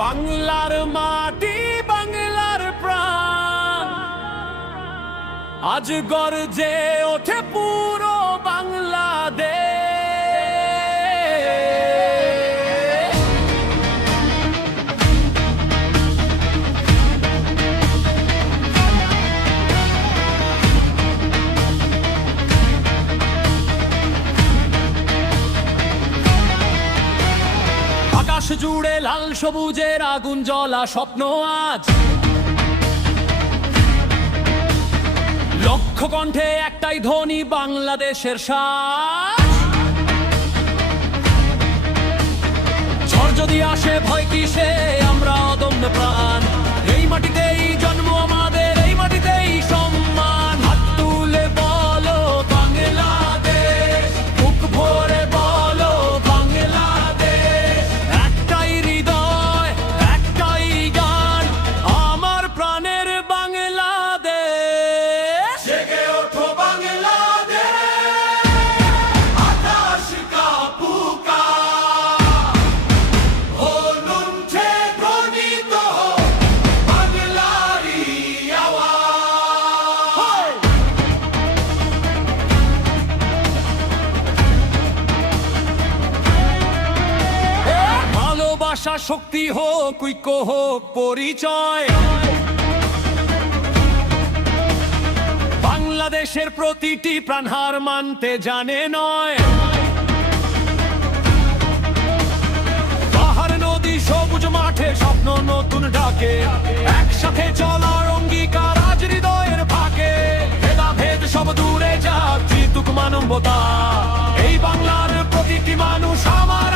বাংলার মাটি বাংলার প্রাণ আজ গর্জে ওঠে পুরো বাংলাদেশ। আকাশ জুড়ে লাল সবুজের আগুন জ্বলা স্বপ্ন আজ, লক্ষ কণ্ঠে একটাই ধ্বনি বাংলাদেশের সাজ। ঝড় যদি আসে ভয় কিসে, আমরা অদম্য প্রাণ। এই মাটিতেই জন্ম আমাদের, এই মাটিতেই সম্মান। হাত তুলে বলো বাংলাদেশ, বুক ভরে বলো বাংলাদেশ। একটাই হৃদয়, একটাই গান, আমার প্রাণের বাংলাদেশ। জেগে ওঠো বাংলাদেশ, আকাশ কাঁপুকা, অনুচ্ছে ধ্বনিত বাংলারই আওয়াজ। ভালোবাসা শক্তি হোক, ঐক্য হোক পরিচয়। বাংলাদেশের প্রতিটি প্রাণ হার মানতে জানে নয়। পাহাড় নদী সবুজ মাঠে স্বপ্ন নতুন ডাকে, একসাথে চলার অঙ্গীকার আজ হৃদয়ের ফাঁকে। ভেদাভেদ সব দূরে যাক, জিতুক মানবতা। এই বাংলার প্রতিটি মানুষ আমার